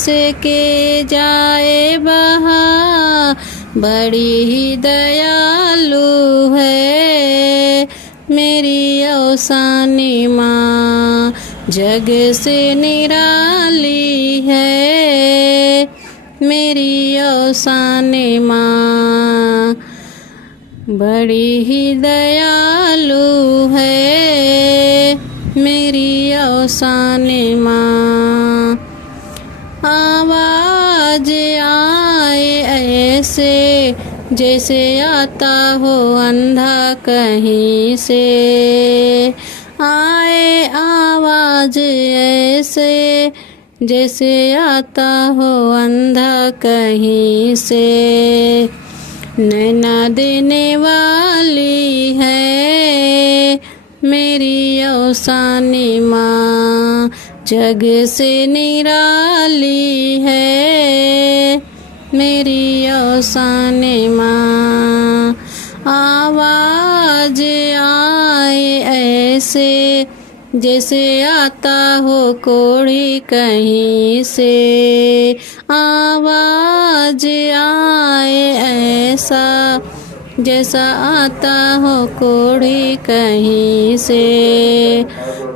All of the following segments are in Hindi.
से के जाए बहा, बड़ी ही दयालु है मेरी औसानी माँ, जग से निराली है मेरी औसानी माँ, बड़ी ही दयालु है मेरी औसानी माँ। आवाज आए ऐसे जैसे आता हो अंधा कहीं से, आए आवाज ऐसे जैसे आता हो अंधा कहीं से, नैना देने वाली है मेरी औसानी माँ, जग से निराली है मेरी औसानी माँ। आवाज आए ऐसे जैसे आता हो कोड़ी कहीं से, आवाज आए ऐसा जैसा आता हो कोड़ी कहीं से,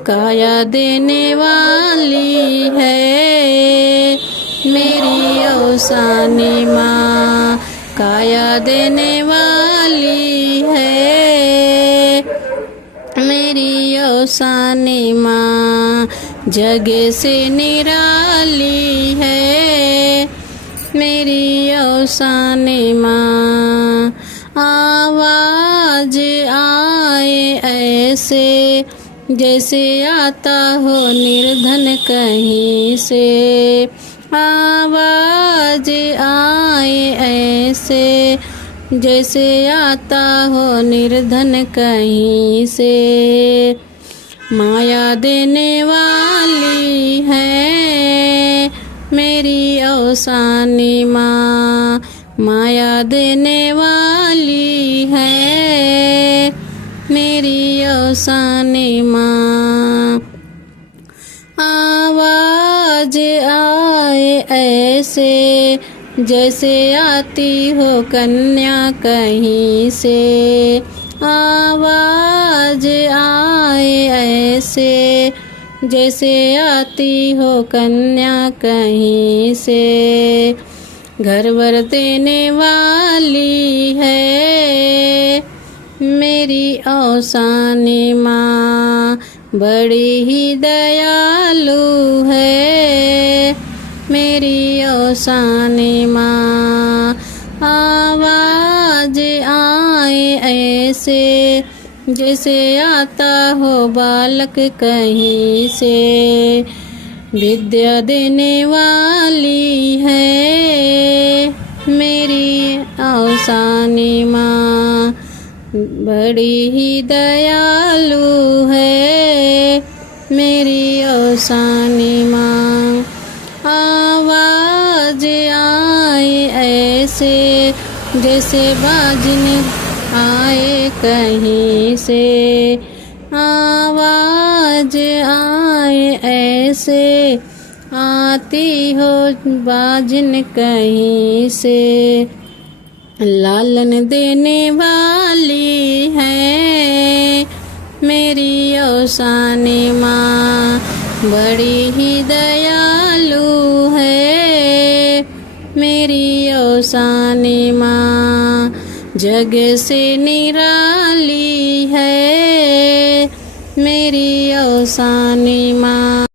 काया देने वाली है मेरी औसानी माँ, काया देने वाली है मेरी औसानी माँ, जग से निराली है मेरी औसानी माँ। आवाज आए ऐसे जैसे आता हो निर्धन कहीं से, आवाज आए ऐसे जैसे आता हो निर्धन कहीं से, माया देने वाली है मेरी औसानी माँ, माया देने वाली है मेरी औसानी माँ। आवाज आए ऐसे जैसे आती हो कन्या कहीं से, आवाज आए ऐसे जैसे आती हो कन्या कहीं से, घर वर देने वाली है मेरी औसानी माँ, बड़ी ही दयालु है मेरी औसानी माँ। आवाज आए ऐसे जैसे आता हो बालक कहीं से, विद्या देने वाली है मेरी औसानी माँ, बड़ी ही दयालु है मेरी औसानी माँ। आवाज आए ऐसे जैसे बाजिन आए कहीं से, आवाज आए ऐसे आती हो बाजिन कहीं से, लालन देने वाली है मेरी औसानी माँ, बड़ी ही दयालु है मेरी औसानी माँ, जग से निराली है मेरी औसानी माँ।